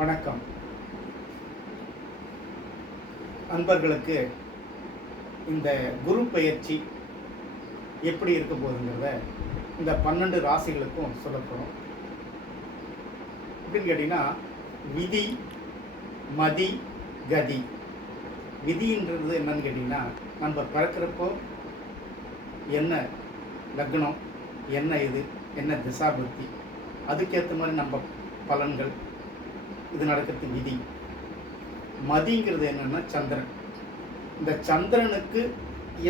வணக்கம். அன்பர்களுக்கு இந்த குரு பெயர்ச்சி எப்படி இருக்க போகுதுங்கிறத இந்த 12 ராசிகளுக்கும் சொல்லப்போகிறோம். எப்படின்னு கேட்டிங்கன்னா, விதி, மதி, கதி. விதின்றது என்னன்னு கேட்டிங்கன்னா, நம்ம பிறக்கிறப்போ என்ன லக்னம், என்ன திசாபுத்தி, அதுக்கேற்ற மாதிரி நம்ம பலன்கள் இது நடக்கிறது விதி. மதிங்கிறது என்னென்னா சந்திரன். இந்த சந்திரனுக்கு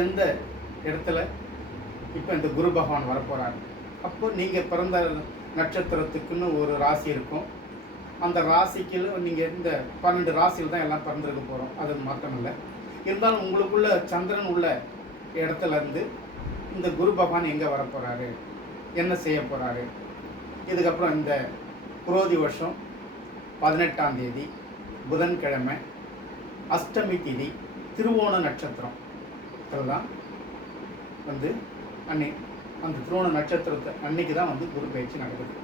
எந்த இடத்துல இப்போ இந்த குரு பகவான் வரப்போகிறார். அப்போ நீங்கள் பிறந்த நட்சத்திரத்துக்குன்னு ஒரு ராசி இருக்கும். அந்த ராசிக்கு நீங்கள் இந்த 12 ராசியில் தான் எல்லாம் பிறந்திருக்க போகிறோம். அது மாற்றம் இல்லை. இருந்தாலும் உங்களுக்குள்ள சந்திரன் உள்ள இடத்துலேருந்து இந்த குரு பகவான் எங்கே வரப்போகிறாரு, என்ன செய்ய போகிறாரு. இதுக்கப்புறம் இந்த குரோதி வருஷம் 18ஆம் தேதி புதன்கிழமை, அஷ்டமி திதி, திருவோண நட்சத்திரம் தான் வந்து அந்த திருவோண நட்சத்திரத்தை அன்னைக்கு தான் வந்து குரு பயிற்சி நடக்குது.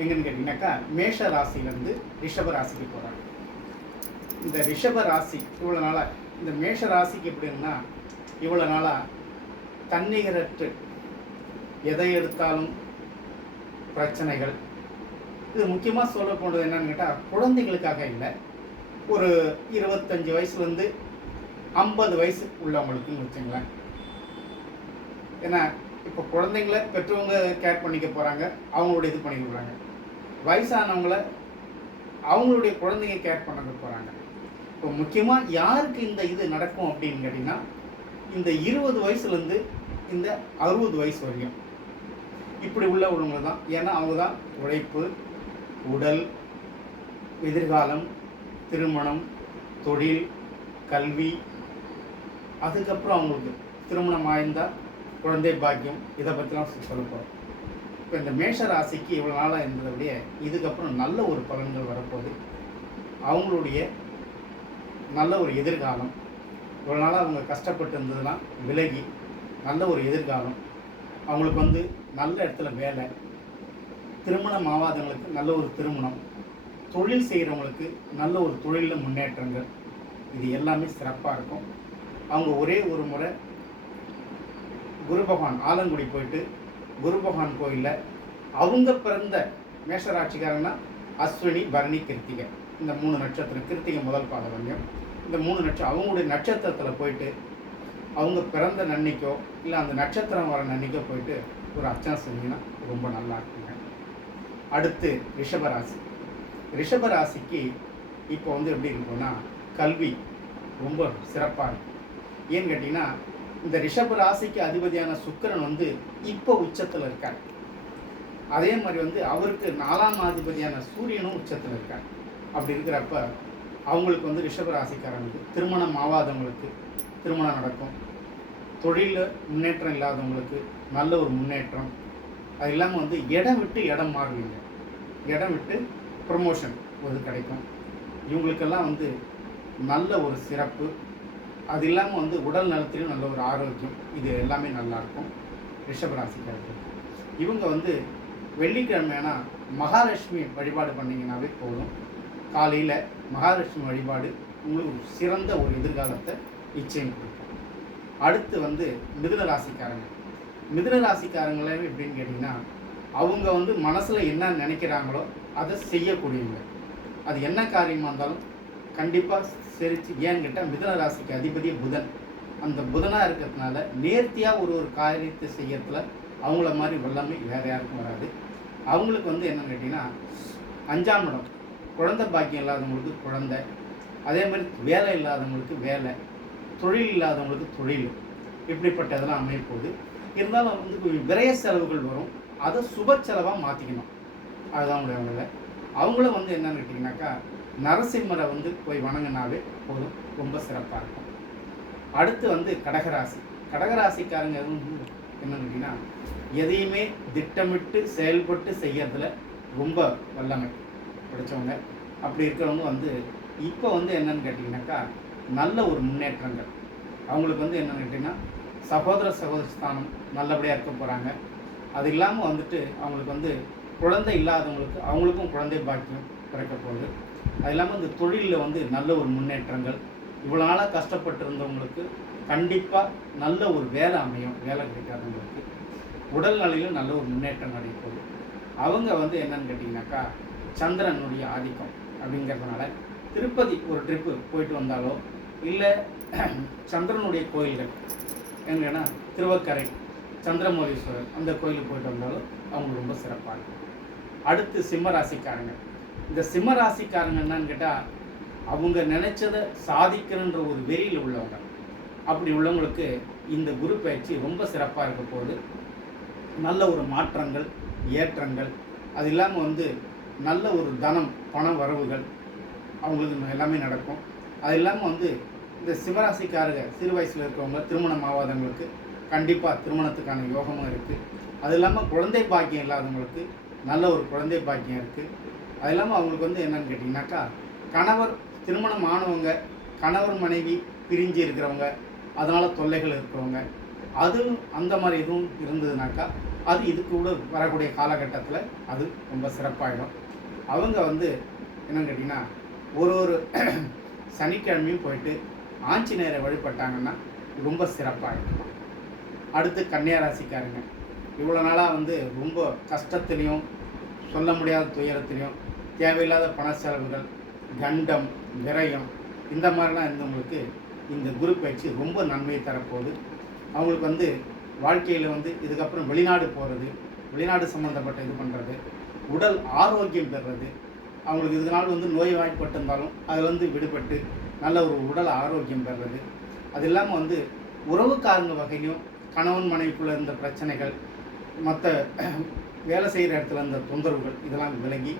எங்கன்னு கேட்டிங்கனாக்கா, மேஷ ராசியிலேருந்து ரிஷப ராசிக்கு போகிறாங்க. இந்த ரிஷப ராசி இவ்வளோ நாளாக, இந்த மேஷ ராசிக்கு எப்படின்னா, இவ்வளோ நாளாக தன்னிகரற்று எதை எடுத்தாலும் பிரச்சனைகள். இது முக்கியமாக சொல்ல போனது என்னன்னு கேட்டால், குழந்தைகளுக்காக இல்லை, ஒரு 25 வயசுலேருந்து 50 வயசு உள்ளவங்களுக்குன்னு வச்சுங்களேன். ஏன்னா இப்போ குழந்தைங்கள பெற்றவங்க கேர் பண்ணிக்க போகிறாங்க, அவங்களுடைய இது பண்ணிக்க போகிறாங்க. வயசானவங்கள அவங்களுடைய குழந்தைங்க கேர் பண்ண போகிறாங்க. இப்போ முக்கியமாக யாருக்கு இந்த இது நடக்கும் அப்படின்னு கேட்டிங்கன்னா, இந்த 20 வயசுலேருந்து இந்த 60 வயசு வரையும் இப்படி உள்ளவங்க தான். ஏன்னா அவங்க தான் உழைப்பு, உடல், எதிர்காலம், திருமணம், தொழில், கல்வி, அதுக்கப்புறம் அவங்களுக்கு திருமணம் ஆயிருந்தால் குழந்தை பாக்கியம், இதை பற்றிலாம் சொல்லப்போம். இப்போ இந்த மேஷ ராசிக்கு இவ்வளோ நாளாக இருந்ததுடைய இதுக்கப்புறம் நல்ல ஒரு பலன்கள் வரப்போகுது. அவங்களுடைய நல்ல ஒரு எதிர்காலம், இவ்வளோ நாளாக அவங்க கஷ்டப்பட்டு இருந்ததுலாம் விலகி நல்ல ஒரு எதிர்காலம், அவங்களுக்கு வந்து நல்ல இடத்துல வேலை, திருமணம் ஆகாதவங்களுக்கு நல்ல ஒரு திருமணம், தொழில் செய்கிறவங்களுக்கு நல்ல ஒரு தொழிலில் முன்னேற்றங்கள், இது எல்லாமே சிறப்பாக இருக்கும். அவங்க ஒரே ஒரு முறை குரு பகவான் ஆலங்குடி போயிட்டு குரு பகவான் கோயிலில் அவங்க பிறந்த மேஷராட்சிக்காரன்னா அஸ்வினி, பரணி, கிருத்திகை, இந்த 3 நட்சத்திரம், கிருத்திகை முதல் பாதவன்யம், இந்த 3 நட்சத்திரம் அவங்களுடைய நட்சத்திரத்தில் போயிட்டு அவங்க பிறந்த நன்னிக்கோ இல்லை அந்த நட்சத்திரம் வர நன்னிக்கோ போயிட்டு ஒரு அர்ச்சனை செஞ்சீங்கன்னா ரொம்ப நல்லா இருக்குங்க. அடுத்து ரிஷபராசி. ரிஷபராசிக்கு இப்போ வந்து எப்படி இருக்குன்னா, கல்வி ரொம்ப சிறப்பாக இருக்கும். ஏன்னு கேட்டிங்கன்னா, இந்த ரிஷபராசிக்கு அதிபதியான சுக்கிரன் வந்து இப்போ உச்சத்தில் இருக்கார். அதே மாதிரி வந்து அவருக்கு 4ஆம் அதிபதியான சூரியனும் உச்சத்தில் இருக்கார். அப்படி இருக்கிறப்ப அவங்களுக்கு வந்து ரிஷபராசிக்காரங்களுக்கு திருமணம் ஆகாதவங்களுக்கு திருமணம் நடக்கும், தொழிலில் முன்னேற்றம் இல்லாதவங்களுக்கு நல்ல ஒரு முன்னேற்றம், அது இல்லாமல் வந்து இடம் விட்டு இடம் மாறுவீங்க, இடம் விட்டு ப்ரமோஷன் ஒரு கிடைக்கும். இவங்களுக்கெல்லாம் வந்து நல்ல ஒரு சிறப்பு, அது இல்லாமல் வந்து உடல் நலத்திலையும் நல்ல ஒரு ஆரோக்கியம், இது எல்லாமே நல்லாயிருக்கும் ரிஷபராசிக்காரர்கள். இவங்க வந்து வெள்ளிக்கிழமைனா மகாலட்சுமி வழிபாடு பண்ணிங்கன்னாவே போதும். காலையில் மகாலட்சுமி வழிபாடு உங்களுக்கு சிறந்த ஒரு எதிர்காலத்தை நிச்சயம் கொடுக்கும். அடுத்து வந்து மிதுன ராசிக்காரங்க. மிதுன ராசிக்காரங்களே எப்படின்னு கேட்டிங்கன்னா, அவங்க வந்து மனசில் என்ன நினைக்கிறாங்களோ அதை செய்யக்கூடியவங்க. அது என்ன காரியமாக இருந்தாலும் கண்டிப்பாக சரிச்சு. ஏன்னு கேட்டால், மிதுன ராசிக்கு அதிபதி புதன். அந்த புதனாக இருக்கிறதுனால நேர்த்தியாக ஒரு காரியத்தை செய்யறதுல அவங்கள மாதிரி வல்லமை வேறு யாருக்கும் வராது. அவங்களுக்கு வந்து என்னன்னு கேட்டிங்கன்னா, 5ஆம் இடம், குழந்தை பாக்கியம் இல்லாதவங்களுக்கு குழந்தை, அதே மாதிரி வேலை இல்லாதவங்களுக்கு வேலை, தொழில் இல்லாதவங்களுக்கு தொழில், இப்படிப்பட்டதெல்லாம் அமையப்போகுது. இருந்தாலும் வந்து விரைய செலவுகள் வரும், அதை சுப செலவாக மாற்றிக்கணும். அதுதான் அவங்கள அவங்களும் வந்து என்னன்னு கேட்டிங்கனாக்கா, நரசிம்மரை வந்து போய் வணங்கினாவே போதும், ரொம்ப சிறப்பாக இருக்கும். அடுத்து வந்து கடகராசி. கடகராசிக்காரங்க என்னன்னு கேட்டிங்கன்னா, எதையுமே திட்டமிட்டு செயல்பட்டு செய்யறதுல ரொம்ப வல்லமை படித்தவங்க. அப்படி இருக்கிறவங்க வந்து இப்போ வந்து என்னன்னு கேட்டிங்கனாக்கா, நல்ல ஒரு முன்னேற்றங்கள் அவங்களுக்கு வந்து என்னென்னு கேட்டிங்கன்னா, சகோதர ஸ்தானம் நல்லபடியாக இருக்க போகிறாங்க. அது இல்லாமல் வந்துட்டு அவங்களுக்கு வந்து குழந்தை இல்லாதவங்களுக்கு அவங்களுக்கும் குழந்தை பாக்கியம், பிறக்க போகுது. அது இல்லாமல் இந்த தொழிலில் வந்து நல்ல ஒரு முன்னேற்றங்கள், இவ்வளோ நாளாக கஷ்டப்பட்டு இருந்தவங்களுக்கு கண்டிப்பாக நல்ல ஒரு வேலை அமையும். வேலை கிடைக்காதவங்களுக்கு உடல் நிலையிலும் நல்ல ஒரு முன்னேற்றம் அடைய போகுது. அவங்க வந்து என்னன்னு கேட்டிங்கனாக்கா, சந்திரனுடைய ஆதிக்கம் அப்படிங்கிறதுனால திருப்பதி ஒரு ட்ரிப்பு போயிட்டு வந்தாலோ, இல்லை சந்திரனுடைய கோயில்கள் எங்கன்னா திருவக்கரை சந்திரமௌலீஸ்வரர் அந்த கோயிலுக்கு போயிட்டு வந்தாலும் அவங்க ரொம்ப சிறப்பாக இருக்கும். அடுத்து சிம்மராசிக்காரங்க. இந்த சிம்மராசிக்காரங்க என்னன்னு கேட்டால், அவங்க நினைச்சதை சாதிக்கணுன்ற ஒரு வெறியில் உள்ளவங்க. அப்படி உள்ளவங்களுக்கு இந்த குரு பயிற்சி ரொம்ப சிறப்பாக இருக்க போகுது. நல்ல ஒரு மாற்றங்கள், ஏற்றங்கள், அது இல்லாமல் வந்து நல்ல ஒரு தனம், பண வரவுகள் அவங்களுக்கு எல்லாமே நடக்கும். அது இல்லாமல் வந்து இந்த சிம்மராசிக்காரங்க சிறு வயசில் இருக்கிறவங்க, திருமணம் ஆகாதவங்களுக்கு கண்டிப்பாக திருமணத்துக்கான யோகமும் இருக்குது. அது இல்லாமல் குழந்தை பாக்கியம் இல்லாதவங்களுக்கு நல்ல ஒரு குழந்தை பாக்கியம் இருக்குது. அது இல்லாமல் அவங்களுக்கு வந்து என்னென்னு கேட்டிங்கனாக்கா, கணவர் திருமணம் ஆனவங்க, கணவர் மனைவி பிரிஞ்சு இருக்கிறவங்க, அதனால் தொல்லைகள் இருக்கிறவங்க, அதுவும் அந்த மாதிரி எதுவும் இருந்ததுனாக்கா அது இதுக்கு கூட வரக்கூடிய காலகட்டத்தில் அது ரொம்ப சிறப்பாயிடும். அவங்க வந்து என்னென்னு கேட்டிங்கன்னா, ஒரு சனிக்கிழமையும் போயிட்டு ஆஞ்சநேயரை வழிபட்டாங்கன்னா ரொம்ப சிறப்பாக இருக்கும். அடுத்து கன்னியாராசிக்காரங்க. இவ்வளோ நாளாக வந்து ரொம்ப கஷ்டத்துலேயும், சொல்ல முடியாத துயரத்துலேயும், தேவையில்லாத பண செலவுகள், கண்டம், விரயம் இந்த மாதிரிலாம் இருந்தவங்களுக்கு இந்த குரு பயிற்சி ரொம்ப நன்மையை தரப்போகுது. அவங்களுக்கு வந்து வாழ்க்கையில் வந்து இதுக்கப்புறம் வெளிநாடு போகிறது, வெளிநாடு சம்மந்தப்பட்ட இது பண்ணுறது, உடல் ஆரோக்கியம் பெறுறது, அவங்களுக்கு இதுக்கு நாள் வந்து நோய் வாய்ப்பட்டிருந்தாலும் அதில் விடுபட்டு நல்ல ஒரு உடல் ஆரோக்கியம் பெறுறது. அது இல்லாமல் வந்து உறவுக்காரங்க வகையிலும் கணவன் மனைவிக்குள்ளே இருந்த பிரச்சனைகள், மற்ற வேலை செய்கிற இடத்துல இருந்த தொந்தரவுகள் இதெல்லாம் விலகி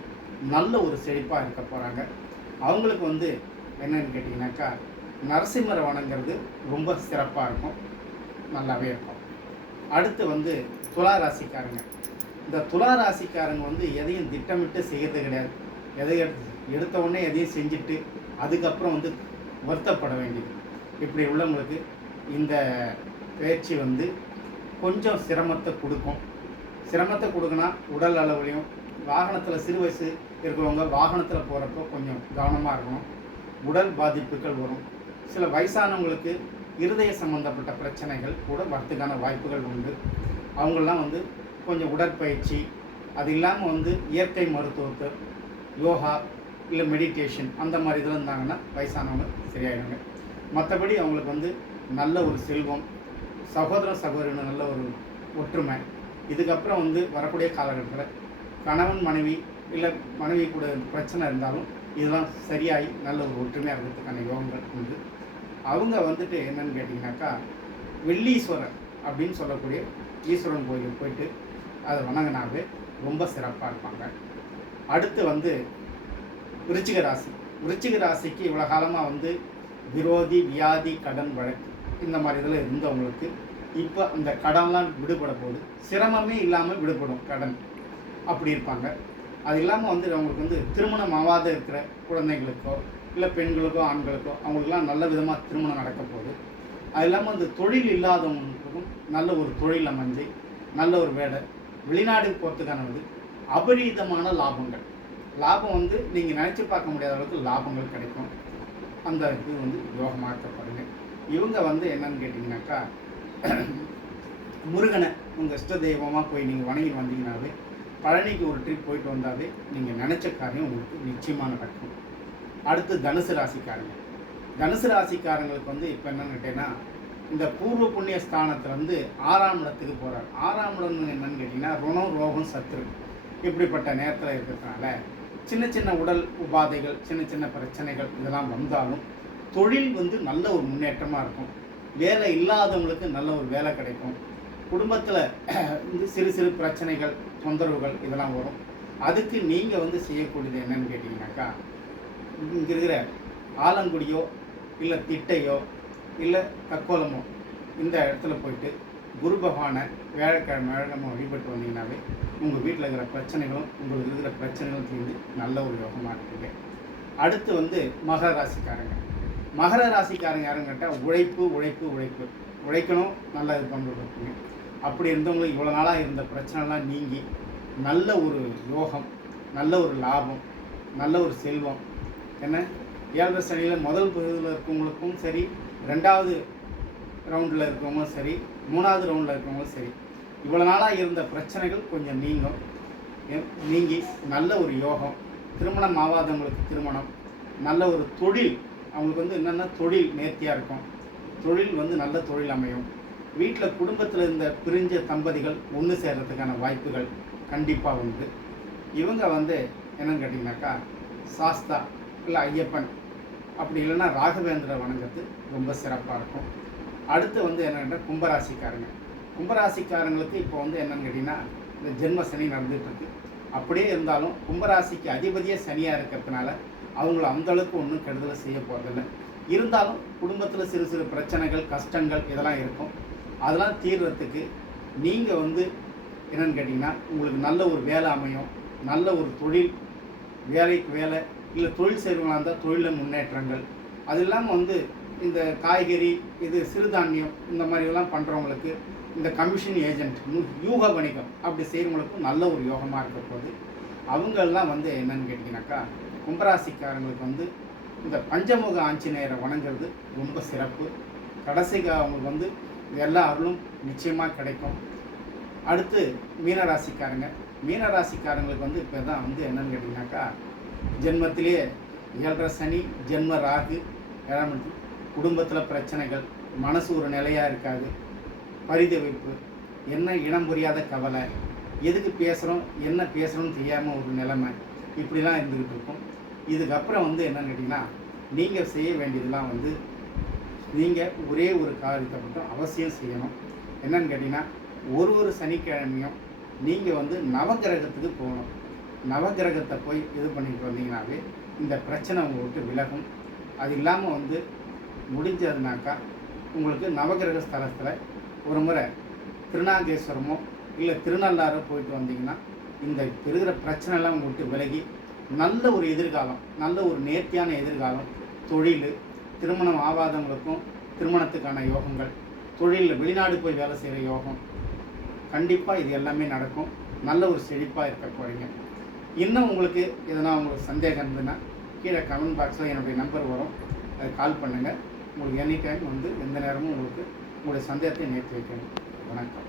நல்ல ஒரு செழிப்பாக இருக்க போகிறாங்க. அவங்களுக்கு வந்து என்னன்னு கேட்டிங்கனாக்கா, நரசிம்மரை வணங்கிறது ரொம்ப சிறப்பாக இருக்கும், நல்லாவே இருக்கும். அடுத்து வந்து துலா ராசிக்காரங்க. இந்த துலா ராசிக்காரங்க வந்து எதையும் திட்டமிட்டு செய்கிறது கிடையாது. எடுத்த உடனே எதையும் செஞ்சுட்டு அதுக்கப்புறம் வந்து வருத்தப்பட வேண்டியது. இப்படி உள்ளவங்களுக்கு இந்த பயிற்சி வந்து கொஞ்சம் சிரமத்தை கொடுக்கும். சிரமத்தை கொடுக்குன்னா உடல் அளவுலையும், வாகனத்தில் சிறு வயசு இருக்கிறவங்க வாகனத்தில் போகிறப்போ கொஞ்சம் கவனமாக இருக்கணும். உடல் பாதிப்புகள் வரும். சில வயசானவங்களுக்கு இருதய சம்பந்தப்பட்ட பிரச்சனைகள் கூட வரத்துக்கான வாய்ப்புகள் உண்டு. அவங்களாம் வந்து கொஞ்சம் உடற்பயிற்சி, அது இல்லாமல் வந்து இயற்கை மருத்துவத்தை, யோகா இல்லை மெடிடேஷன் அந்த மாதிரி இதில் இருந்தாங்கன்னா வயசானவங்க சரியாயிடுங்க. மற்றபடி அவங்களுக்கு வந்து நல்ல ஒரு செல்வம், சகோதர சகோதரன் நல்ல ஒரு ஒற்றுமை, இதுக்கப்புறம் வந்து வரக்கூடிய காலகட்டத்தில் கணவன் மனைவி இல்லை மனைவி கூட பிரச்சனை இருந்தாலும் இதெல்லாம் சரியாகி நல்ல ஒரு ஒற்றுமையாக இருக்கிறதுக்கான யோகங்கள் உண்டு. அவங்க வந்துட்டு என்னன்னு கேட்டிங்கனாக்கா, வெள்ளீஸ்வரர் அப்படின்னு சொல்லக்கூடிய ஈஸ்வரன் கோயிலுக்கு போயிட்டு அதை வணங்கினாவே ரொம்ப சிறப்பாக இருப்பாங்க. அடுத்து வந்து விருச்சிக ராசி. விருச்சிக ராசிக்கு இவ்வளோ காலமாக வந்து விரோதி, வியாதி, கடன் வழக்கு இந்த மாதிரி இதில் இருந்தவங்களுக்கு இப்போ அந்த கடன்லாம் விடுபட போகுது. சிரமமே இல்லாமல் விடுபடும் கடன், அப்படி இருப்பாங்க. அது இல்லாமல் வந்து அவங்களுக்கு வந்து திருமணம் ஆகாத இருக்கிற குழந்தைங்களுக்கோ இல்லை பெண்களுக்கோ ஆண்களுக்கோ அவங்களுக்குலாம் நல்ல விதமாக திருமணம் நடக்க போகுது. அது இல்லாமல் அந்த தொழில் இல்லாதவங்களுக்கும் நல்ல ஒரு தொழில் அமைஞ்சு நல்ல ஒரு வேலை, வெளிநாடு போகிறதுக்கான வந்து அபரீதமான லாபம் வந்து நீங்கள் நினச்சி பார்க்க முடியாத அளவுக்கு லாபங்கள் கிடைக்கும். அந்த இது வந்து யோகமாக இருக்கப்படுங்க. இவங்க வந்து என்னன்னு கேட்டிங்கனாக்கா, முருகனை உங்கள் இஷ்ட தெய்வமாக போய் நீங்கள் வணங்கி வந்தீங்கன்னாவே, பழனிக்கு ஒரு ட்ரிப் போயிட்டு வந்தாவே நீங்கள் நினச்ச காரியம் உங்களுக்கு நிச்சயமாக நடக்கும். அடுத்து தனுசு ராசிக்காரங்க. தனுசு ராசிக்காரங்களுக்கு வந்து இப்போ என்னன்னு கேட்டீங்கன்னா, இந்த பூர்வ புண்ணிய ஸ்தானத்துலேருந்து 6ஆம் இடத்துக்கு போகிறார். 6ஆம் இடம் என்னன்னு கேட்டிங்கன்னா, ருணம், ரோகம், சத்ரு இப்படிப்பட்ட நேரத்தில் இருக்கிறதுனால சின்ன சின்ன உடல் உபாதைகள், சின்ன சின்ன பிரச்சனைகள் இதெல்லாம் வந்தாலும் தொழில் வந்து நல்ல ஒரு முன்னேற்றமாக இருக்கும். வேலை இல்லாதவங்களுக்கு நல்ல ஒரு வேலை கிடைக்கும். குடும்பத்தில் வந்து சிறு சிறு பிரச்சனைகள், தொந்தரவுகள் இதெல்லாம் வரும். அதுக்கு நீங்கள் வந்து செய்யக்கூடியது என்னன்னு கேட்டிங்கனாக்கா, இங்கே இருக்கிற ஆலங்குடியோ இல்லை திட்டையோ இல்லை தக்கோலமோ இந்த இடத்துல போயிட்டு குரு பகவானை வியாழக்கிழமை வழிபட்டு வந்தீங்கன்னாவே உங்கள் வீட்டில் இருக்கிற பிரச்சனைகளும் உங்களுக்கு இருக்கிற பிரச்சனைகளும் தீர்ந்து நல்ல ஒரு யோகமாக இருக்குங்க. அடுத்து வந்து மகர ராசிக்காரங்க. மகர ராசிக்காரங்க யாருன்னு கேட்டால், உழைக்கணும், நல்லா இது பண்ணுறதுங்க. அப்படி இருந்தவங்களுக்கு இவ்வளோ நாளாக இருந்த பிரச்சனைலாம் நீங்கி நல்ல ஒரு யோகம், நல்ல ஒரு லாபம், நல்ல ஒரு செல்வம். என்ன, 7.5 சனியில் முதல் பகுதியில் இருக்கவங்களுக்கும் சரி, 2வது ரவுண்டில் இருக்கவங்களும் சரி, 3வது ரவுண்டில் இருக்கவங்களும் சரி, இவ்வளோ நாளாக இருந்த பிரச்சனைகள் கொஞ்சம் நீங்கி நல்ல ஒரு யோகம், திருமணம் ஆகாதவங்களுக்கு திருமணம், நல்ல ஒரு தொழில், அவங்களுக்கு வந்து என்னென்னா தொழில் நேர்த்தியாக இருக்கும், தொழில் வந்து நல்ல தொழில் அமையும். வீட்டில் குடும்பத்தில் இருந்த பிரிஞ்ச தம்பதிகள் ஒன்று சேர்கிறதுக்கான வாய்ப்புகள் கண்டிப்பாக உண்டு. இவங்க வந்து என்னென்னு கேட்டிங்கனாக்கா, சாஸ்தா இல்லை ஐயப்பன், அப்படி இல்லைன்னா ராகவேந்திர வணங்கிறது ரொம்ப சிறப்பாக இருக்கும். அடுத்து வந்து என்னென்னா கும்பராசிக்காரங்களுக்கு இப்போ வந்து என்னென்னு கேட்டிங்கன்னா, இந்த ஜென்ம சனி நடந்துகிட்ருக்கு. அப்படியே இருந்தாலும் கும்பராசிக்கு அதிபதியே சனியாக இருக்கிறதுனால அவங்கள அந்தளவுக்கு ஒன்றும் கெடுதலை செய்ய போகிறதில்ல. இருந்தாலும் குடும்பத்தில் சிறு சிறு பிரச்சனைகள், கஷ்டங்கள் இதெல்லாம் இருக்கும். அதெல்லாம் தீர்றதுக்கு நீங்கள் வந்து என்னென்னு கேட்டிங்கன்னா, உங்களுக்கு நல்ல ஒரு வேலை அமையும், நல்ல ஒரு தொழில், வேலைக்கு வேலை, இல்லை தொழில் செய்கிறவங்களாக இருந்தால் தொழிலில் முன்னேற்றங்கள். அது இல்லாமல் வந்து இந்த காய்கறி, இது சிறுதானியம், இந்த மாதிரிலாம் பண்ணுறவங்களுக்கு, இந்த கமிஷன் ஏஜென்ட், யூக வணிகம் அப்படி செய்கிறவங்களுக்கும் நல்ல ஒரு யோகமாக இருக்க போகுது. அவங்கெல்லாம் வந்து என்னென்னு கேட்டிங்கனாக்கா, கும்பராசிக்காரங்களுக்கு வந்து இந்த பஞ்சமுக ஆஞ்சநேயரை வணங்குறது ரொம்ப சிறப்பு. கடைசிக்கு அவங்களுக்கு வந்து எல்லா அருளும் நிச்சயமாக கிடைக்கும். அடுத்து மீனராசிக்காரங்களுக்கு வந்து இப்போ தான் வந்து என்னென்னு கேட்டிங்கனாக்கா, ஜென்மத்திலேயே 7.5 சனி, ஜென்ம ராகு, 7ஆம் இடத்துல குடும்பத்தில் பிரச்சனைகள், மனசு ஒரு நிலையாக இருக்காது, பரிதவிப்பு, என்ன இனம் புரியாத கவலை, எதுக்கு பேசுகிறோம் என்ன பேசுகிறோன்னு தெரியாமல் ஒரு நிலைமை, இப்படிலாம் இருந்துக்கிட்டு இருக்கும். இதுக்கப்புறம் வந்து என்னென்னு கேட்டிங்கன்னா, நீங்கள் செய்ய வேண்டியதெல்லாம் வந்து நீங்கள் ஒரே ஒரு காரியத்தை மட்டும் அவசியம் செய்யணும். என்னென்னு கேட்டிங்கன்னா, ஒரு சனிக்கிழமையும் நீங்கள் வந்து நவகிரகத்துக்கு போகணும். நவகிரகத்தை போய் இது பண்ணிட்டு வந்தீங்கன்னாவே இந்த பிரச்சனை உங்களை விட்டு விலகும். அது இல்லாமல் வந்து முடிஞ்சதுனாக்கா உங்களுக்கு நவகிரக ஸ்தலத்தில் ஒரு முறை திருநாகேஸ்வரமோ இல்லை திருநள்ளாரோ போயிட்டு வந்தீங்கன்னா இந்த இருக்கிற பிரச்சனைலாம் உங்களை விட்டு விலகி நல்ல ஒரு எதிர்காலம், நல்ல ஒரு நேர்த்தியான எதிர்காலம், தொழில், திருமணம் ஆகாதவங்களுக்கும் திருமணத்துக்கான யோகங்கள், தொழிலில் வெளிநாடு போய் வேலை செய்கிற யோகம், கண்டிப்பாக இது எல்லாமே நடக்கும். நல்ல ஒரு செழிப்பாக இருக்க போகிறீங்க. இன்னும் உங்களுக்கு எதனா உங்களுக்கு சந்தேகம் இருந்ததுன்னா கீழே கமெண்ட் பாக்ஸில் என்னுடைய நம்பர் வரும், அதை கால் பண்ணுங்கள். உங்களுக்கு எனி டைம் வந்து எந்த நேரமும் உங்களுக்கு உங்களுடைய சந்தேகத்தை நேர்த்தி வைக்கணும். வணக்கம்.